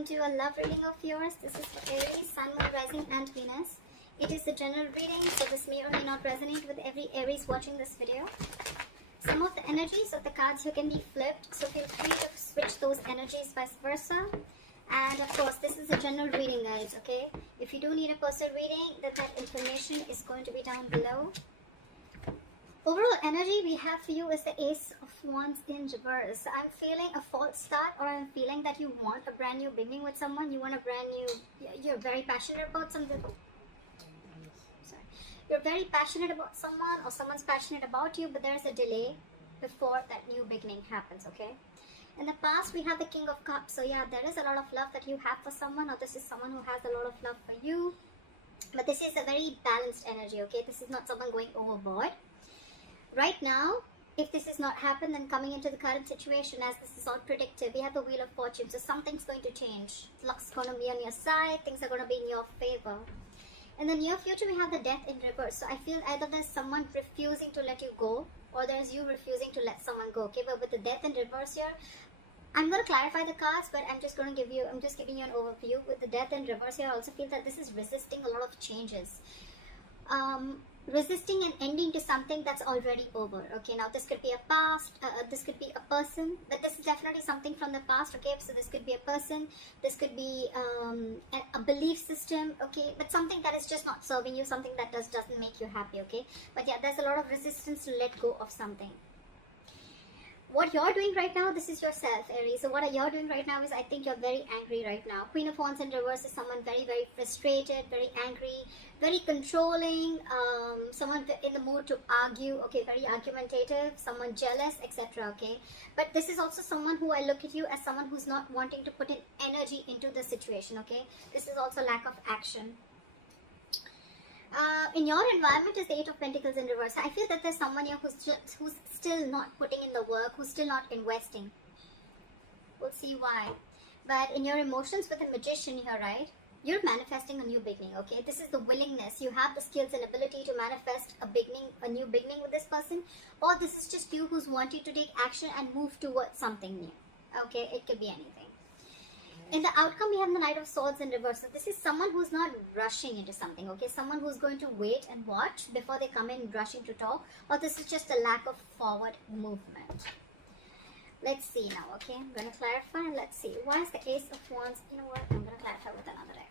welcome to a love reading of yours. This is for Aries, Sun, Moon, Rising and Venus. It is a general reading, so this may or may not resonate with every Aries watching this video. Some of the energies of the cards here can be flipped, so feel free to switch those energies vice versa. And of course, this is a general reading, guys, okay? If you do need a personal reading, that information is going to be down below. Overall energy we have for you is the Ace of Wands in reverse. I'm feeling a false start, or I'm feeling that you want a brand new beginning with someone. You want a brand new, you're very passionate about something. Sorry. You're very passionate about someone, or someone's passionate about you, but there's a delay before that new beginning happens, okay? In the past, we have the King of Cups. So yeah, there is a lot of love that you have for someone, or this is someone who has a lot of love for you. But this is a very balanced energy, okay? This is not someone going overboard. Right now, if this has not happened, then coming into the current situation, as this is all predictive, we have the Wheel of Fortune. So something's going to change. Luck's going to be on your side. Things are going to be in your favor. In the near future, we have the Death in reverse. So I feel either there's someone refusing to let you go, or there's you refusing to let someone go. Okay, but with the Death in reverse here, I'm going to clarify the cards, but I'm just giving you an overview. With the Death in reverse here, I also feel that this is resisting a lot of changes. Resisting an ending to something that's already over. Okay, now this could be a past, this could be a person, but this is definitely something from the past. Okay, so this could be a person, this could be a belief system. Okay, but something that is just not serving you, something that doesn't make you happy. Okay, but yeah, there's a lot of resistance to let go of something. What you're doing right now, this is yourself, Aries. So what you're doing right now is, I think you're very angry right now. Queen of Wands in reverse is someone very, very frustrated, very angry, very controlling, someone in the mood to argue, okay, very argumentative, someone jealous, etc. Okay, but this is also someone who I look at you as someone who's not wanting to put in energy into the situation. Okay, this is also lack of action. In your environment is the Eight of Pentacles in reverse. I feel that there's someone here who's still not putting in the work, who's still not investing. We'll see why. But in your emotions with the Magician here, right? You're manifesting a new beginning, okay? This is the willingness. You have the skills and ability to manifest a new beginning with this person. Or this is just you who's wanting to take action and move towards something new. Okay, it could be anything. In the outcome, we have the Knight of Swords in reverse. So this is someone who's not rushing into something, okay? Someone who's going to wait and watch before they come in rushing to talk. Or this is just a lack of forward movement. Let's see now, okay? I'm going to clarify and let's see. Why is the Ace of Wands? You know what? I'm going to clarify with another deck.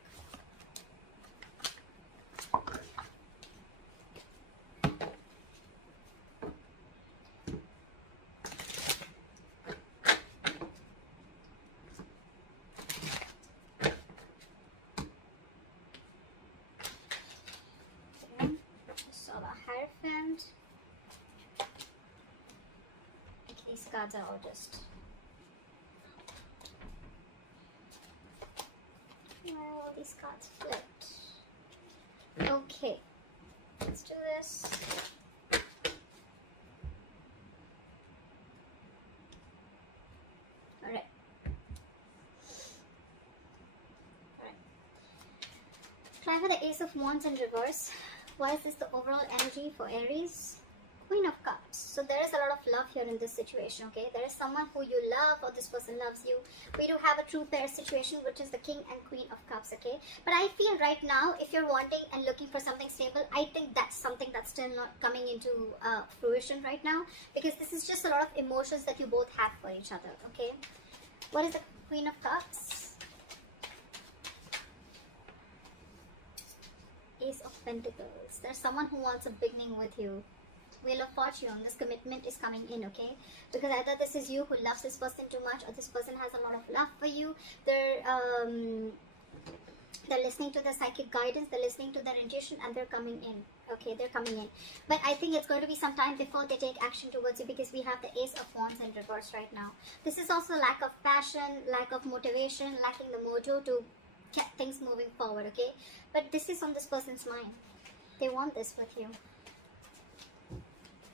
These cards are all just... Why are all these cards flipped? Okay, let's do this. Alright. Try for the Ace of Wands in reverse. Why is this the overall energy for Aries? Queen of Cups. So there is a lot of love here in this situation, okay? There is someone who you love, or this person loves you. We do have a true pair situation, which is the King and Queen of Cups, okay? But I feel right now, if you're wanting and looking for something stable, I think that's something that's still not coming into fruition right now, because this is just a lot of emotions that you both have for each other, okay? What is the Queen of Cups? Ace of Pentacles. There's someone who wants a beginning with you. Wheel of Fortune, this commitment is coming in, okay? Because either this is you who loves this person too much, or this person has a lot of love for you. They're listening to the psychic guidance, they're listening to their intuition, and they're coming in. Okay, they're coming in. But I think it's going to be some time before they take action towards you, because we have the Ace of Wands in reverse right now. This is also lack of passion, lack of motivation, lacking the mojo to get things moving forward, okay? But this is on this person's mind. They want this with you.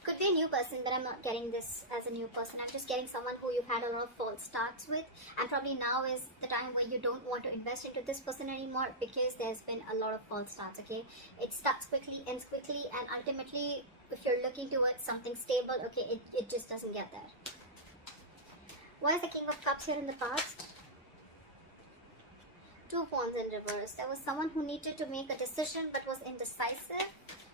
Could be a new person, but I'm not getting this as a new person. I'm just getting someone who you've had a lot of false starts with, and probably now is the time where you don't want to invest into this person anymore, because there's been a lot of false starts, okay? It starts quickly, ends quickly, and ultimately, if you're looking towards something stable, okay, it just doesn't get there. Why is the King of Cups here in the past? Two of Wands in reverse. There was someone who needed to make a decision but was indecisive.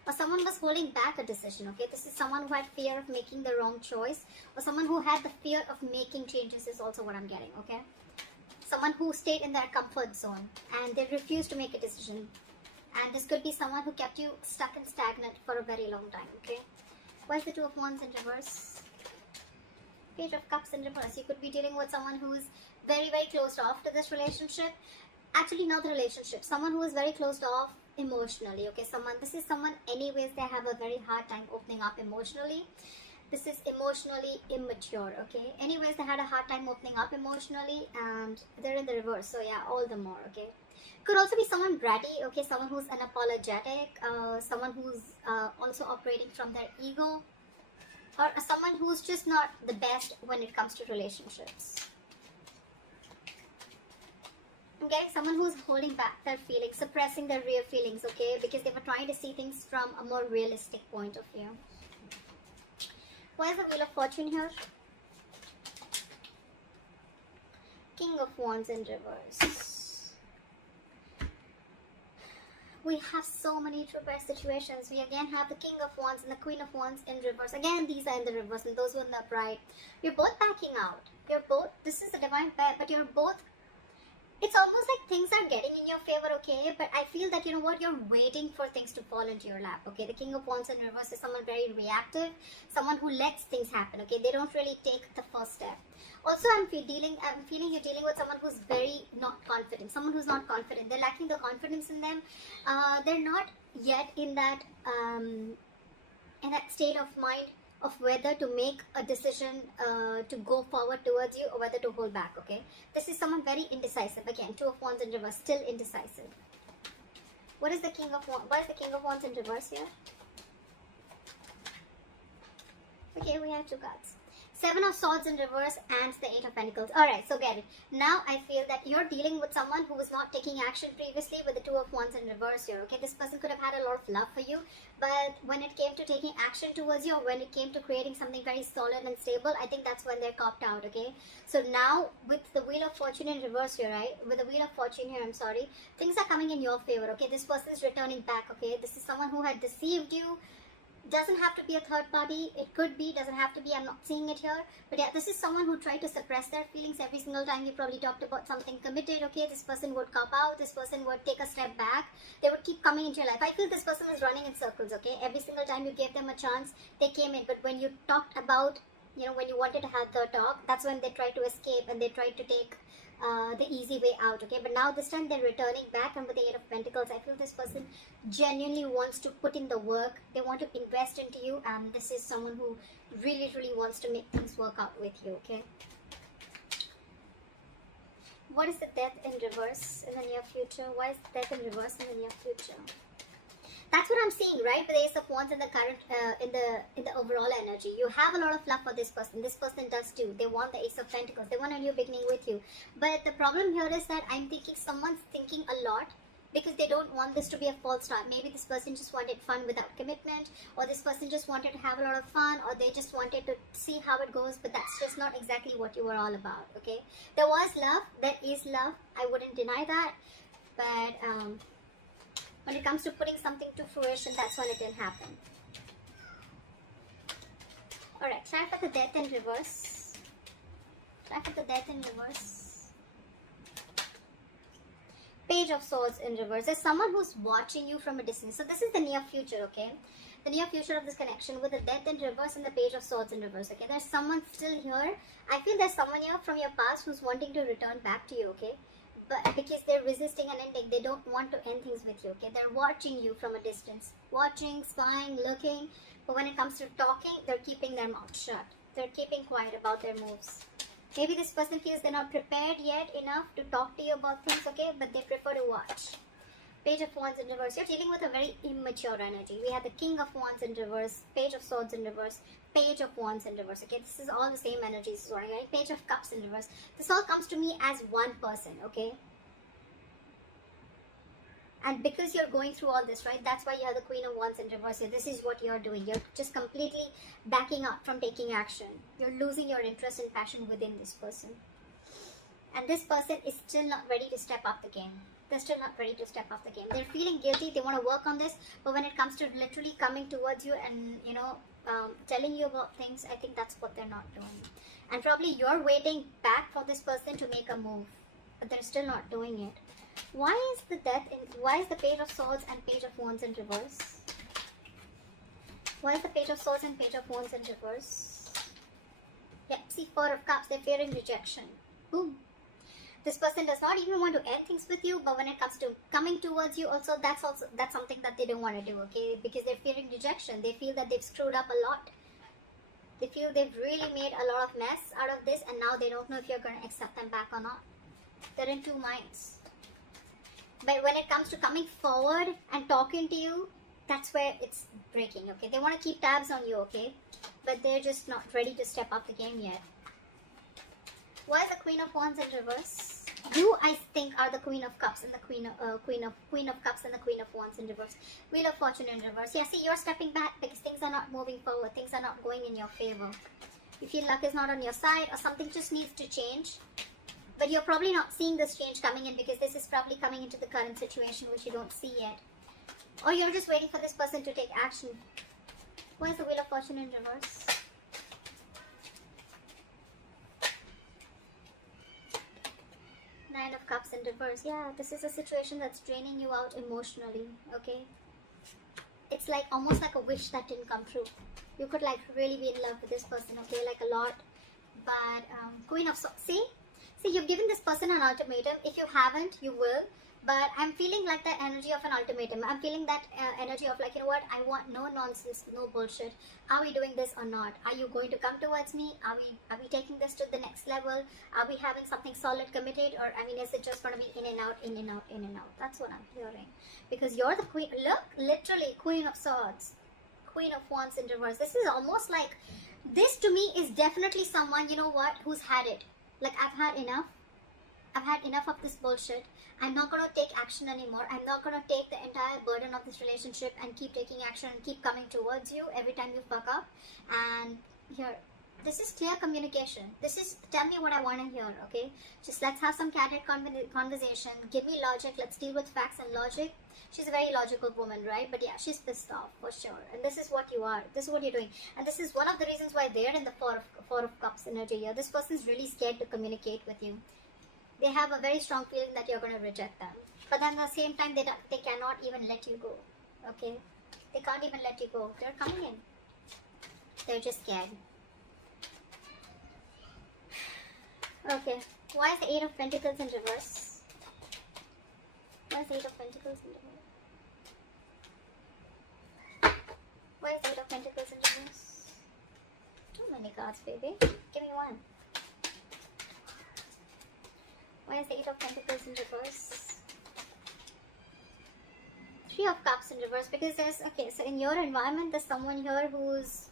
Or someone was holding back a decision, okay? This is someone who had fear of making the wrong choice. Or someone who had the fear of making changes is also what I'm getting, okay? Someone who stayed in their comfort zone and they refused to make a decision. And this could be someone who kept you stuck and stagnant for a very long time, okay? Why is the Two of Wands in reverse? Page of Cups in reverse. You could be dealing with someone who is very, very closed off to this relationship. Actually, not the relationship. Someone who is very closed off emotionally, okay? This is someone, anyways, they have a very hard time opening up emotionally. This is emotionally immature, okay? Anyways, they had a hard time opening up emotionally and they're in the reverse. So yeah, all the more, okay? Could also be someone bratty, okay? Someone who's unapologetic, someone who's also operating from their ego, or someone who's just not the best when it comes to relationships. Okay, someone who's holding back their feelings, suppressing their real feelings, okay? Because they were trying to see things from a more realistic point of view. Why is the Wheel of Fortune here? King of Wands in reverse. We have so many true pair situations. We again have the King of Wands and the Queen of Wands in reverse. Again, these are in the reverse and those were in the upright. You're both backing out. This is a divine pair, but you're both, it's almost like things are getting in your favor, okay? But I feel that, you know what, you're waiting for things to fall into your lap, okay? The King of Wands in reverse is someone very reactive, someone who lets things happen, okay? They don't really take the first step. Also, I'm feeling you're dealing with someone who's very not confident, someone who's not confident. They're lacking the confidence in them. They're not yet in that state of mind of whether to make a decision to go forward towards you or whether to hold back, okay? This is someone very indecisive. Again, Two of Wands in reverse, still indecisive. What is the King of Wands? Why is the King of Wands in reverse here? Okay, we have two cards. Seven of Swords in reverse and the Eight of Pentacles. Alright, so get it. Now I feel that you're dealing with someone who was not taking action previously with the Two of Wands in reverse here, okay? This person could have had a lot of love for you, but when it came to taking action towards you, or when it came to creating something very solid and stable, I think that's when they're copped out, okay? So now with the Wheel of Fortune in reverse here, right? With the Wheel of Fortune here, I'm sorry, things are coming in your favor, okay? This person is returning back, okay? This is someone who had deceived you. Doesn't have to be a third party, it could be, doesn't have to be, I'm not seeing it here, but yeah, this is someone who tried to suppress their feelings every single time you probably talked about something committed, okay? This person would cop out, this person would take a step back, they would keep coming into your life. I feel this person is running in circles, okay? Every single time you gave them a chance, they came in, but when you talked about, you know, when you wanted to have the talk, that's when they tried to escape and they tried to take the easy way out, okay? But now this time they're returning back, and with the Eight of Pentacles, I feel this person genuinely wants to put in the work. They want to invest into you, and this is someone who really, really wants to make things work out with you, okay? What is the Death in reverse in the near future? Why is Death in reverse in the near future? That's what I'm seeing, right? With the Ace of Wands in the current, in the overall energy, you have a lot of love for this person. This person does too. They want the Ace of Pentacles. They want a new beginning with you. But the problem here is that I'm thinking someone's thinking a lot because they don't want this to be a false start. Maybe this person just wanted fun without commitment, or this person just wanted to have a lot of fun, or they just wanted to see how it goes. But that's just not exactly what you were all about, okay? There was love. There is love. I wouldn't deny that. But when it comes to putting something to fruition, that's when it didn't happen. Alright, try for the Death in reverse. Try for the Death in reverse. Page of Swords in reverse. There's someone who's watching you from a distance. So this is the near future, okay? The near future of this connection with the Death in reverse and the Page of Swords in reverse, okay? There's someone still here. I feel there's someone here from your past who's wanting to return back to you, okay? But because they're resisting an ending, they don't want to end things with you, okay? They're watching you from a distance. Watching, spying, looking. But when it comes to talking, they're keeping their mouth shut. They're keeping quiet about their moves. Maybe this person feels they're not prepared yet enough to talk to you about things, okay? But they prefer to watch. Page of Wands in reverse. You're dealing with a very immature energy. We have the King of Wands in reverse, Page of Swords in reverse, Page of Wands in reverse, okay? This is all the same energies, right? Page of Cups in reverse. This all comes to me as one person, okay? And because you're going through all this, right, that's why you have the Queen of Wands in reverse here. This is what you're doing. You're just completely backing up from taking action. You're losing your interest and passion within this person. And this person is still not ready to step up the game. They're still not ready to step up the game. They're feeling guilty. They want to work on this. But when it comes to literally coming towards you and, telling you about things, I think that's what they're not doing. And probably you're waiting back for this person to make a move. But they're still not doing it. Why is the why is the Page of Swords and Page of Wands in reverse? Why is the Page of Swords and Page of Wands in reverse? Yeah, see, Four of Cups. They're fearing rejection. Boom. This person does not even want to end things with you, but when it comes to coming towards you, also that's something that they don't want to do, okay? Because they're fearing rejection. They feel that they've screwed up a lot. They feel they've really made a lot of mess out of this, and now they don't know if you're going to accept them back or not. They're in two minds. But when it comes to coming forward and talking to you, that's where it's breaking, okay? They want to keep tabs on you, okay? But they're just not ready to step up the game yet. Why is the Queen of Wands in reverse? You, I think, are the Queen of Cups and the Queen of Cups and the Queen of Wands in reverse. Wheel of Fortune in reverse. Yeah, see, you're stepping back because things are not moving forward. Things are not going in your favor. You feel luck is not on your side, or something just needs to change. But you're probably not seeing this change coming in because this is probably coming into the current situation which you don't see yet. Or you're just waiting for this person to take action. Why is the Wheel of Fortune in reverse? Nine of Cups in reverse. Yeah, this is a situation that's draining you out emotionally, okay? It's like almost like a wish that didn't come true. You could like really be in love with this person, okay? Like a lot. But Queen of Swords. See, you've given this person an ultimatum. If you haven't, you will. But I'm feeling like the energy of an ultimatum. I'm feeling that energy of like, you know what, I want no nonsense, no bullshit. Are we doing this or not? Are you going to come towards me? Are we taking this to the next level? Are we having something solid committed? Or, I mean, is it just going to be in and out, in and out, in and out? That's what I'm hearing. Because you're the queen. Look, literally, Queen of Swords. Queen of Wands in reverse. This is almost like, this to me is definitely someone, you know what, who's had it. Like, I've had enough. I've had enough of this bullshit. I'm not going to take action anymore. I'm not going to take the entire burden of this relationship and keep taking action and keep coming towards you every time you fuck up. And here, this is clear communication. This is, tell me what I want to hear, okay? Just let's have some candid conversation. Give me logic. Let's deal with facts and logic. She's a very logical woman, right? But yeah, she's pissed off for sure. And this is what you are. This is what you're doing. And this is one of the reasons why they're in the Four of Cups energy here. This person's really scared to communicate with you. They have a very strong feeling that you're going to reject them. But then at the same time, they cannot even let you go. Okay? They can't even let you go. They're coming in. They're just scared. Okay. Why is the Eight of Pentacles in reverse? Why is the Eight of Pentacles in reverse? Why is the Eight of Pentacles in reverse? Too many cards, baby. Give me one. Why is the Eight of Pentacles in reverse? Three of Cups in reverse, because there's, okay, so in your environment, there's someone here who's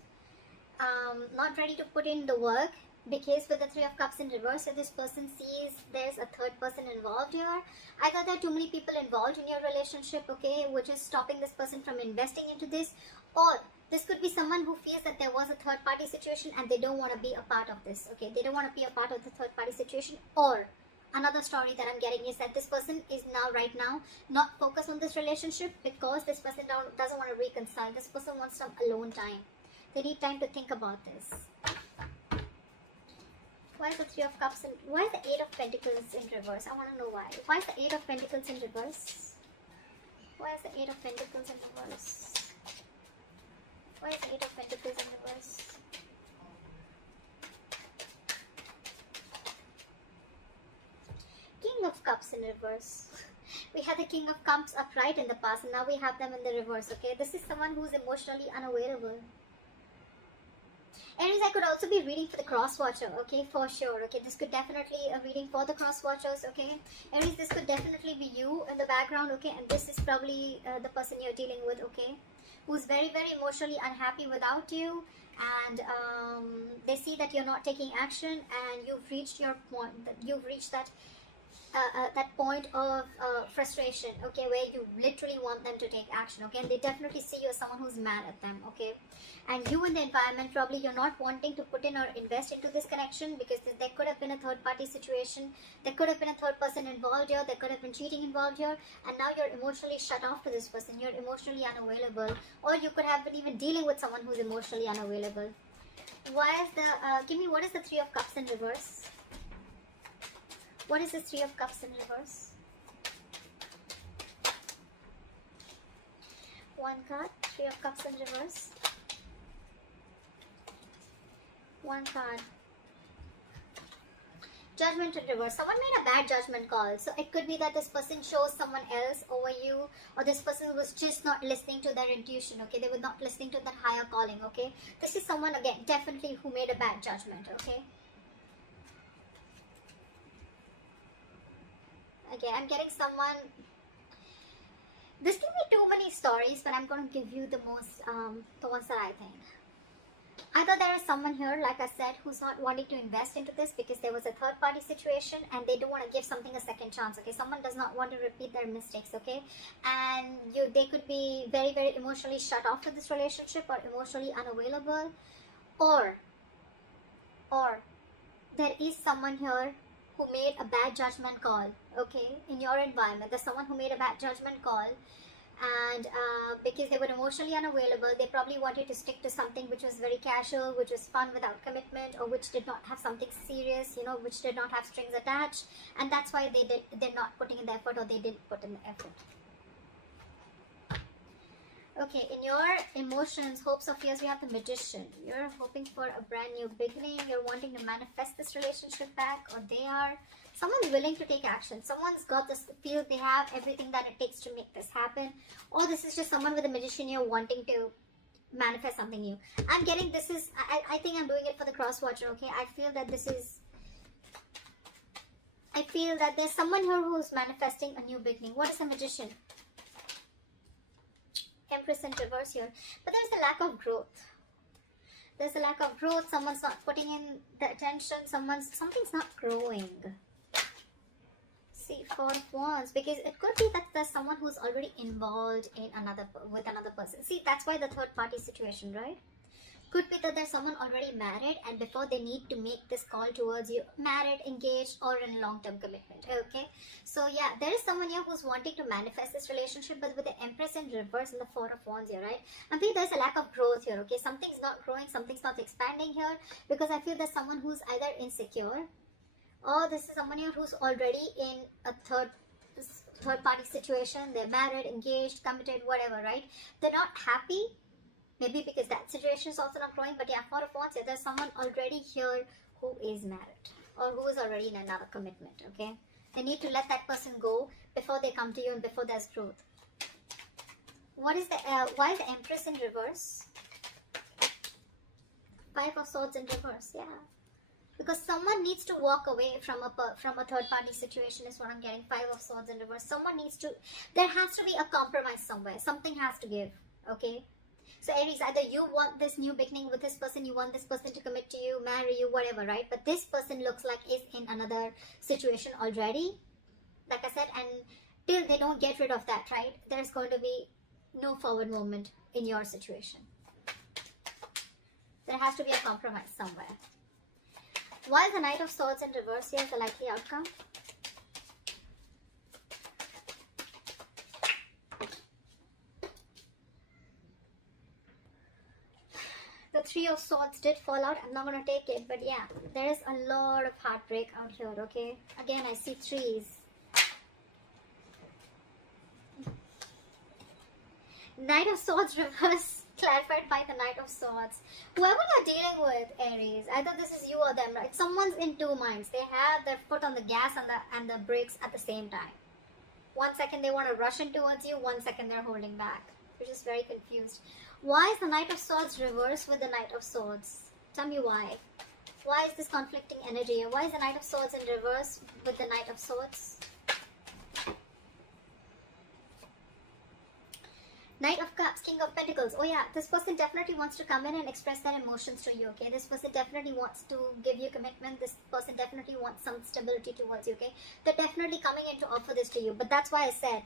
not ready to put in the work, because with the Three of Cups in reverse, if this person sees there's a third person involved here, either there are too many people involved in your relationship, okay, which is stopping this person from investing into this, or this could be someone who feels that there was a third party situation and they don't want to be a part of this, okay, they don't want to be a part of the third party situation. Or another story that I'm getting is that this person is right now not focused on this relationship because this person doesn't want to reconcile. This person wants some alone time. They need time to think about this. Why is the Three of Cups and why is the Eight of Pentacles in reverse? I want to know why. Why is the Eight of Pentacles in reverse? Why is the Eight of Pentacles in reverse? Why is the Eight of Pentacles in reverse? King of Cups in reverse. We had the King of Cups upright in the past and now we have them in the reverse, okay? This is someone who's emotionally unavailable. Aries, I could also be reading for the cross watcher, okay, for sure, okay, this could definitely a reading for the cross watchers, okay. Aries, this could definitely be you in the background, okay, and this is probably the person you're dealing with, okay, who's very, very emotionally unhappy without you, and they see that you're not taking action, and you've reached your point, that you've reached that that point of frustration, okay, where you literally want them to take action, okay, and they definitely see you as someone who's mad at them, okay, and you in the environment, probably you're not wanting to put in or invest into this connection because there could have been a third party situation, there could have been a third person involved here, there could have been cheating involved here, and now you're emotionally shut off to this person, you're emotionally unavailable, or you could have been even dealing with someone who's emotionally unavailable. Why is the give me, what is the Three of Cups in reverse? What is the Three of Cups in reverse? One card, Three of Cups in reverse. One card. Judgment in reverse. Someone made a bad judgment call. So it could be that this person chose someone else over you, or this person was just not listening to their intuition, okay? They were not listening to that higher calling, okay? This is someone, again, definitely who made a bad judgment, okay? Okay, I'm getting someone. This can be too many stories, but I'm going to give you the most, the ones that I think. Either there is someone here, like I said, who's not wanting to invest into this because there was a third party situation and they don't want to give something a second chance, okay? Someone does not want to repeat their mistakes, okay? And they could be very, very emotionally shut off to this relationship or emotionally unavailable. Or there is someone here who made a bad judgment call, okay? In your environment, there's someone who made a bad judgment call, and because they were emotionally unavailable, they probably wanted to stick to something which was very casual, which was fun without commitment, or which did not have something serious, you know, which did not have strings attached, and that's why they're not putting in the effort, or they didn't put in the effort. Okay, in your emotions, hopes or fears, we have the Magician. You're hoping for a brand new beginning. You're wanting to manifest this relationship back, or they are. Someone's willing to take action. Someone's got this, feel they have everything that it takes to make this happen. Or this is just someone with a Magician here wanting to manifest something new. I'm getting this is, I think I'm doing it for the cross watcher, okay? I feel that this is, I feel that there's someone here who's manifesting a new beginning. What is a Magician? Empress in reverse here. But there's a lack of growth. There's a lack of growth. Someone's not putting in the attention. Something's not growing. See, Four of Wands, because it could be that there's someone who's already involved in with another person. See, that's why the third party situation, right? Could be that there's someone already married, and before they need to make this call towards you, married, engaged, or in long-term commitment, okay? So yeah, there is someone here who's wanting to manifest this relationship, but with the Empress in reverse and the Four of Wands here, right? I think there's a lack of growth here, okay? Something's not growing, something's not expanding here, because I feel there's someone who's either insecure, or this is someone here who's already in a third party situation. They're married, engaged, committed, whatever, right? They're not happy. Maybe because that situation is also not growing. But yeah, Four of Wands, yeah, there's someone already here who is married, or who is already in another commitment, okay? They need to let that person go before they come to you and before there's growth. What is the, why is the Empress in reverse? Five of Swords in reverse, yeah. Because someone needs to walk away from a third party situation is what I'm getting. Five of Swords in reverse. Someone needs to, there has to be a compromise somewhere. Something has to give, okay? So Aries, either you want this new beginning with this person, you want this person to commit to you, marry you, whatever, right? But this person looks like is in another situation already, like I said, and till they don't get rid of that, right, there's going to be no forward movement in your situation. There has to be a compromise somewhere. Why is the Knight of Swords in reverse here the likely outcome? The Three of Swords did fall out. I'm not going to take it, but yeah, there is a lot of heartbreak out here, okay? Again, I see threes. Knight of Swords reverse, clarified by the Knight of Swords. Whoever you're dealing with, Aries, either this is you or them, right? Someone's in two minds. They have their foot on the gas and the brakes at the same time. 1 second they want to rush in towards you, 1 second they're holding back. You're just very confused. Why is the Knight of Swords reversed with the Knight of Swords? Tell me why. Why is this conflicting energy? Why is the Knight of Swords in reverse with the Knight of Swords? Knight of Cups, King of Pentacles. Oh yeah, this person definitely wants to come in and express their emotions to you, okay? This person definitely wants to give you commitment. This person definitely wants some stability towards you, okay? They're definitely coming in to offer this to you. But that's why I said,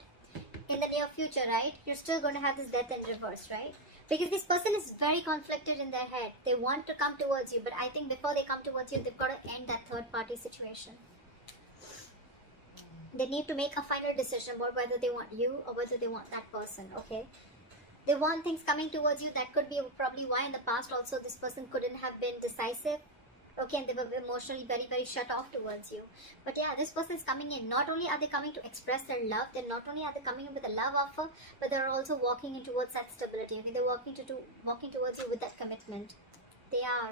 in the near future, right? You're still going to have this death in reverse, right? Because this person is very conflicted in their head. They want to come towards you, but I think before they come towards you, they've got to end that third party situation. They need to make a final decision about whether they want you or whether they want that person, okay? They want things coming towards you. That could be probably why in the past also this person couldn't have been decisive, okay, and they were emotionally very, very shut off towards you. But yeah, this person is coming in. Not only are they coming to express their love, then not only are they coming in with a love offer, but they're also walking in towards that stability, okay? They're walking towards you with that commitment. They are.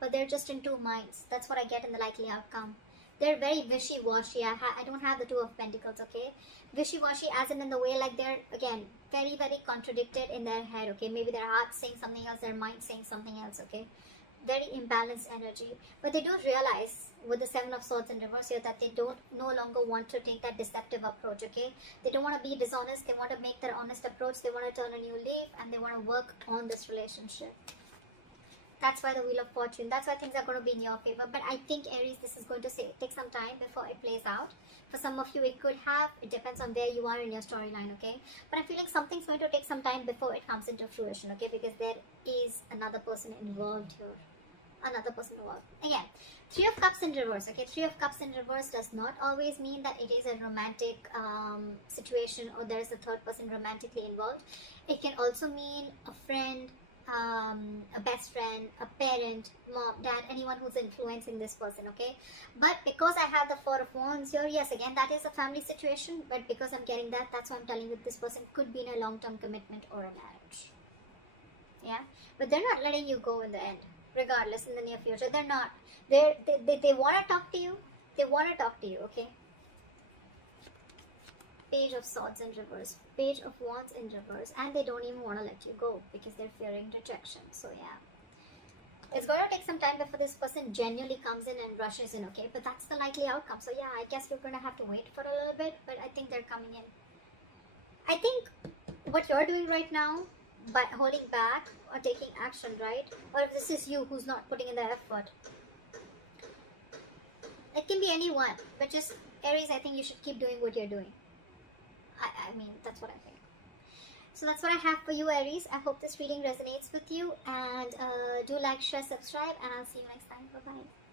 But they're just in two minds. That's what I get in the likely outcome. They're very wishy-washy. I don't have the Two of Pentacles, okay? Wishy-washy as in the way like they're, again, very, very contradicted in their head, okay? Maybe their heart's saying something else, their mind's saying something else, okay? Very imbalanced energy. But they do realize with the Seven of Swords in reverse here that they don't no longer want to take that deceptive approach, okay? They don't want to be dishonest. They want to make their honest approach. They want to turn a new leaf and they want to work on this relationship. That's why the Wheel of Fortune. That's why things are going to be in your favor. But I think, Aries, this is going to take some time before it plays out. For some of you, it could have. It depends on where you are in your storyline, okay? But I feel like something's going to take some time before it comes into fruition, okay? Because there is another person involved here. Another person involved. Again, Three of Cups in reverse, okay? Three of Cups in reverse does not always mean that it is a romantic situation or there is a third person romantically involved. It can also mean a friend, a best friend, a parent, mom, dad, anyone who's influencing this person, okay? But because I have the Four of Wands here, yes, again, that is a family situation, but because I'm getting that, that's why I'm telling you this person could be in a long-term commitment or a marriage. Yeah? But they're not letting you go in the end, regardless, in the near future. They're not. They want to talk to you. They want to talk to you, okay? Page of Swords in reverse, Page of Wands in reverse, and they don't even want to let you go because they're fearing rejection. So yeah, it's going to take some time before this person genuinely comes in and rushes in, okay? But that's the likely outcome. So yeah, I guess you're going to have to wait for a little bit, but I think they're coming in. I think what you're doing right now, by holding back or taking action, right? Or if this is you who's not putting in the effort, it can be anyone, but just Aries, I think you should keep doing what you're doing. I mean, that's what I think. So that's what I have for you, Aries. I hope this reading resonates with you. And do like, share, subscribe. And I'll see you next time. Bye-bye.